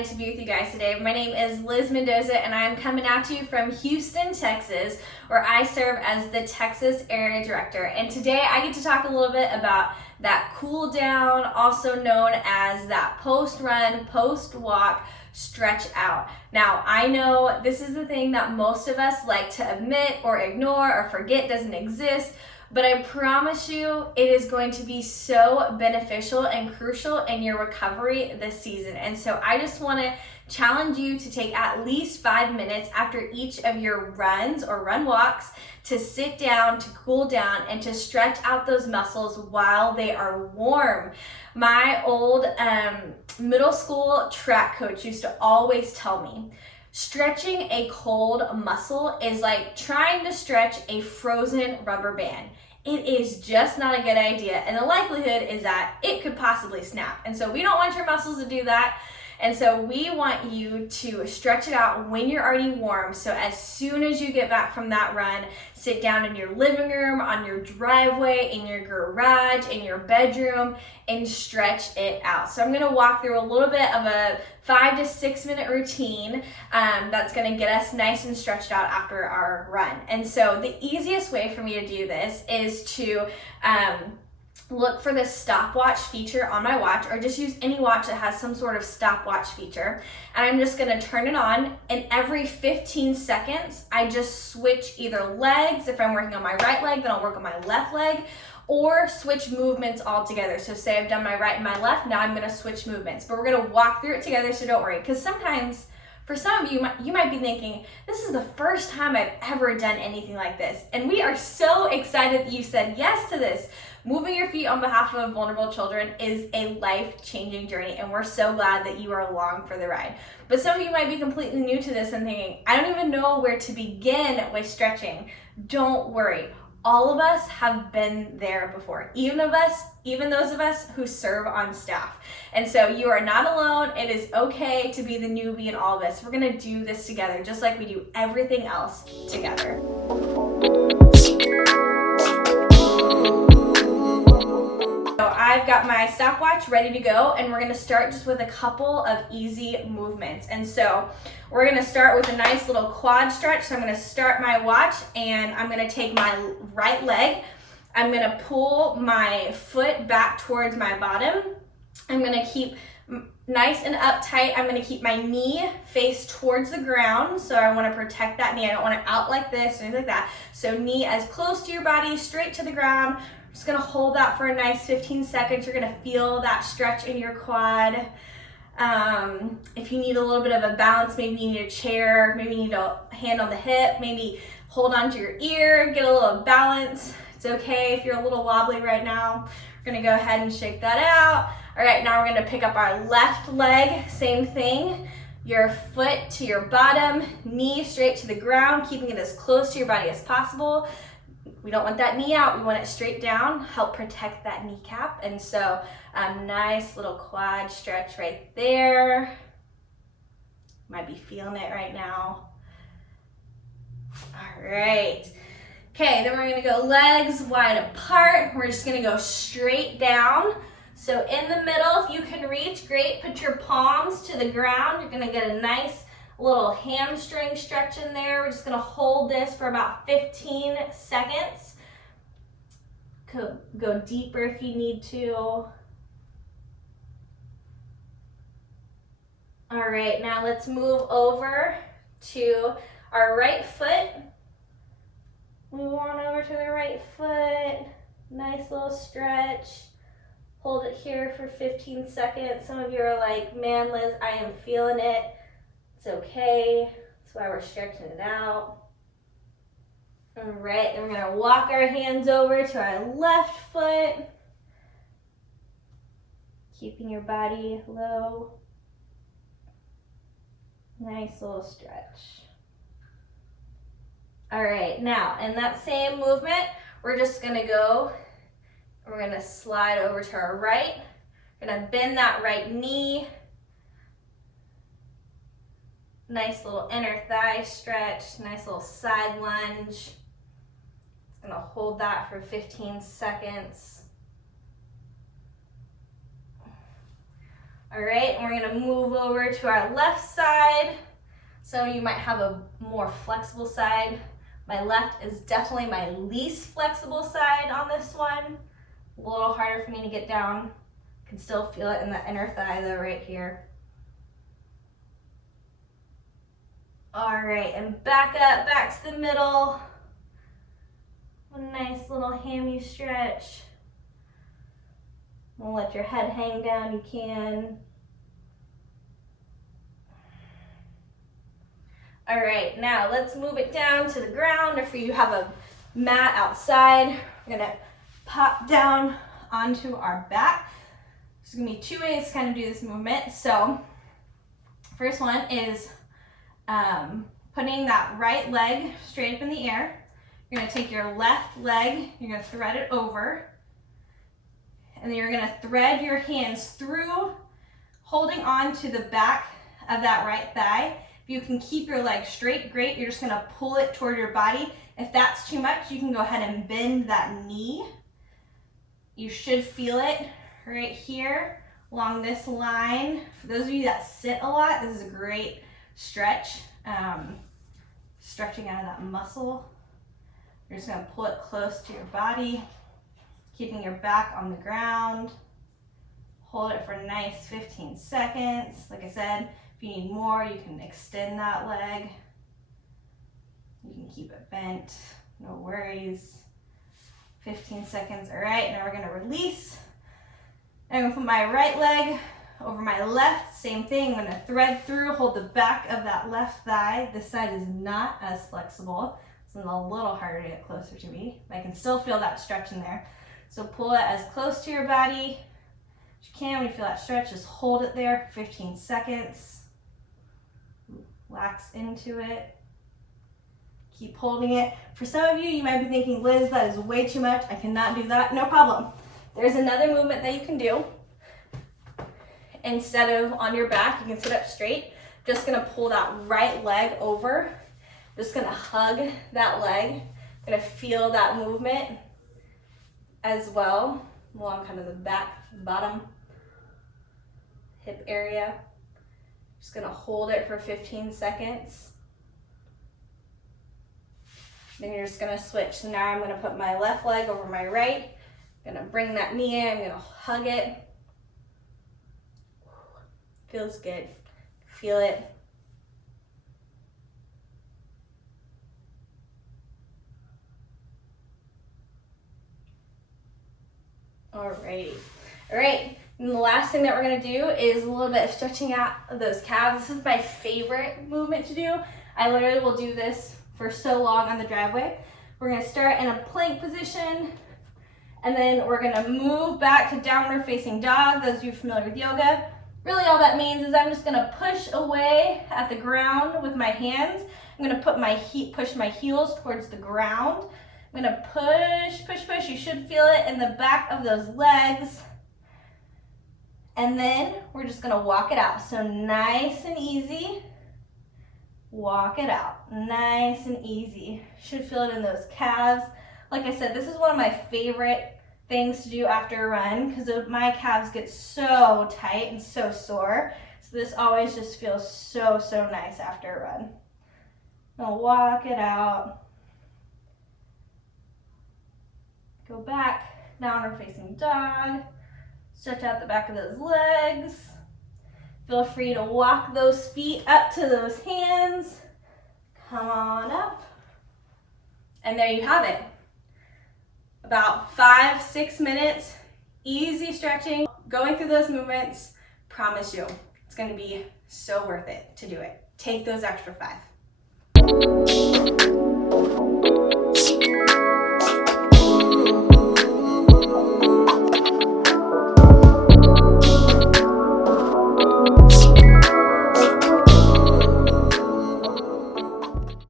excited to be with you guys today. My name is Liz Mendoza and I am coming at you from Houston, Texas, where I serve as the Texas Area Director. And today I get to talk a little bit about that cool down, also known as that post-run, post-walk, stretch out. Now, I know this is the thing that most of us like to admit or ignore or forget doesn't exist, but I promise you it is going to be so beneficial and crucial in your recovery this season. And so I just want to challenge you to take at least 5 minutes after each of your runs or run walks to sit down, to cool down, and to stretch out those muscles while they are warm. My old middle school track coach used to always tell me, stretching a cold muscle is like trying to stretch a frozen rubber band. It is just not a good idea, and the likelihood is that it could possibly snap. And so we don't want your muscles to do that. And so we want you to stretch it out when you're already warm. So as soon as you get back from that run, sit down in your living room, on your driveway, in your garage, in your bedroom, and stretch it out. So I'm gonna walk through a little bit of a 5 to 6 minute routine that's gonna get us nice and stretched out after our run. And so the easiest way for me to do this is to look for the stopwatch feature on my watch, or just use any watch that has some sort of stopwatch feature. And I'm just gonna turn it on, and every 15 seconds, I just switch either legs. If I'm working on my right leg, then I'll work on my left leg, or switch movements altogether. So say I've done my right and my left, now I'm gonna switch movements. But we're gonna walk through it together, so don't worry. Because sometimes, for some of you, you might be thinking, this is the first time I've ever done anything like this. And we are so excited that you said yes to this. Moving your feet on behalf of vulnerable children is a life-changing journey, and we're so glad that you are along for the ride. But some of you might be completely new to this and thinking, I don't even know where to begin with stretching. Don't worry. All of us have been there before, even those of us who serve on staff. And so you are not alone. It is okay to be the newbie in all of this. We're gonna do this together, just like we do everything else together. So I've got my stopwatch ready to go, and we're gonna start just with a couple of easy movements. And so we're gonna start with a nice little quad stretch. So I'm gonna start my watch, and I'm gonna take my right leg. I'm gonna pull my foot back towards my bottom. I'm gonna keep nice and uptight. I'm gonna keep my knee face towards the ground. So I wanna protect that knee. I don't want it out like this or anything like that. So knee as close to your body, straight to the ground. Just gonna hold that for a nice 15 seconds. You're gonna feel that stretch in your quad. If you need a little bit of a balance, maybe you need a chair, maybe you need a hand on the hip, maybe hold onto your ear, get a little balance. It's okay if you're a little wobbly right now. We're gonna go ahead and shake that out. All right, now we're gonna pick up our left leg, same thing. Your foot to your bottom, knee straight to the ground, keeping it as close to your body as possible. We don't want that knee out, we want it straight down, help protect that kneecap. And so nice little quad stretch right there. Might be feeling it right now. All right. Okay, then we're gonna go legs wide apart. We're just gonna go straight down. So in the middle, if you can reach, great. Put your palms to the ground. You're gonna get a nice little hamstring stretch in there. We're just gonna hold this for about 15 seconds. Go deeper if you need to. All right, now let's move over to our right foot. Move on over to the right foot. Nice little stretch. Hold it here for 15 seconds. Some of you are like, man, Liz, I am feeling it. It's okay. That's why we're stretching it out. All right, then we're gonna walk our hands over to our left foot. Keeping your body low. Nice little stretch. All right, now in that same movement, we're just gonna go, we're gonna slide over to our right. We're gonna bend that right knee. Nice little inner thigh stretch, nice little side lunge. Just gonna hold that for 15 seconds. All right, and we're gonna move over to our left side. So you might have a more flexible side. My left is definitely my least flexible side on this one. A little harder for me to get down. Can still feel it in the inner thigh though, right here. All right, and back up, back to the middle. A nice little hammy stretch. We'll let your head hang down, you can. All right, now let's move it down to the ground. If you have a mat outside, we're gonna pop down onto our back. There's gonna be 2 ways to kind of do this movement. So, first one is putting that right leg straight up in the air. You're gonna take your left leg, you're gonna thread it over, and then you're gonna thread your hands through, holding on to the back of that right thigh. If you can keep your leg straight, great. You're just gonna pull it toward your body. If that's too much, you can go ahead and bend that knee. You should feel it right here along this line. For those of you that sit a lot, this is a great stretch. Stretching out of that muscle. You're just gonna pull it close to your body, keeping your back on the ground. Hold it for a nice 15 seconds. Like I said, if you need more, you can extend that leg. You can keep it bent, no worries. 15 seconds, all right, now we're gonna release. I'm gonna put my right leg over my left, same thing. I'm gonna thread through, hold the back of that left thigh. This side is not as flexible, so it's a little harder to get closer to me, but I can still feel that stretch in there. So pull it as close to your body as you can. When you feel that stretch, just hold it there for 15 seconds. Relax into it. Keep holding it. For some of you, you might be thinking, Liz, that is way too much. I cannot do that. No problem. There's another movement that you can do. Instead of on your back, you can sit up straight. Just gonna pull that right leg over. Just gonna hug that leg. Gonna feel that movement as well, along kind of the back, bottom, hip area. Just gonna hold it for 15 seconds. Then you're just gonna switch. So now I'm gonna put my left leg over my right. Gonna bring that knee in, I'm gonna hug it. Feels good. Feel it. Alrighty. All right, and the last thing that we're gonna do is a little bit of stretching out of those calves. This is my favorite movement to do. I literally will do this for so long on the driveway. We're gonna start in a plank position, and then we're gonna move back to downward facing dog. Those of you familiar with yoga, really all that means is I'm just gonna push away at the ground with my hands. I'm gonna put push my heels towards the ground. I'm gonna push, push, push. You should feel it in the back of those legs. And then we're just gonna walk it out. So nice and easy. Walk it out, nice and easy. Should feel it in those calves. Like I said, this is one of my favorite things to do after a run because my calves get so tight and so sore. So this always just feels so, so nice after a run. Now walk it out. Go back, downward facing dog. Stretch out the back of those legs. Feel free to walk those feet up to those hands. Come on up. And there you have it. About 5-6 minutes, easy stretching, going through those movements. Promise you, it's gonna be so worth it to do it. Take those extra 5.